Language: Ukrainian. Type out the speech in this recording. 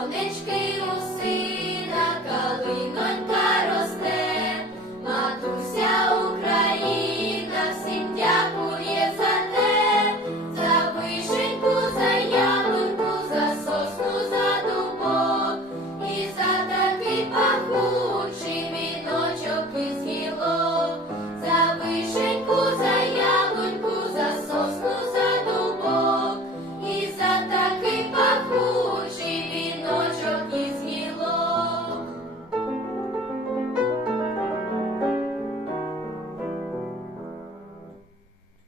Сонечки у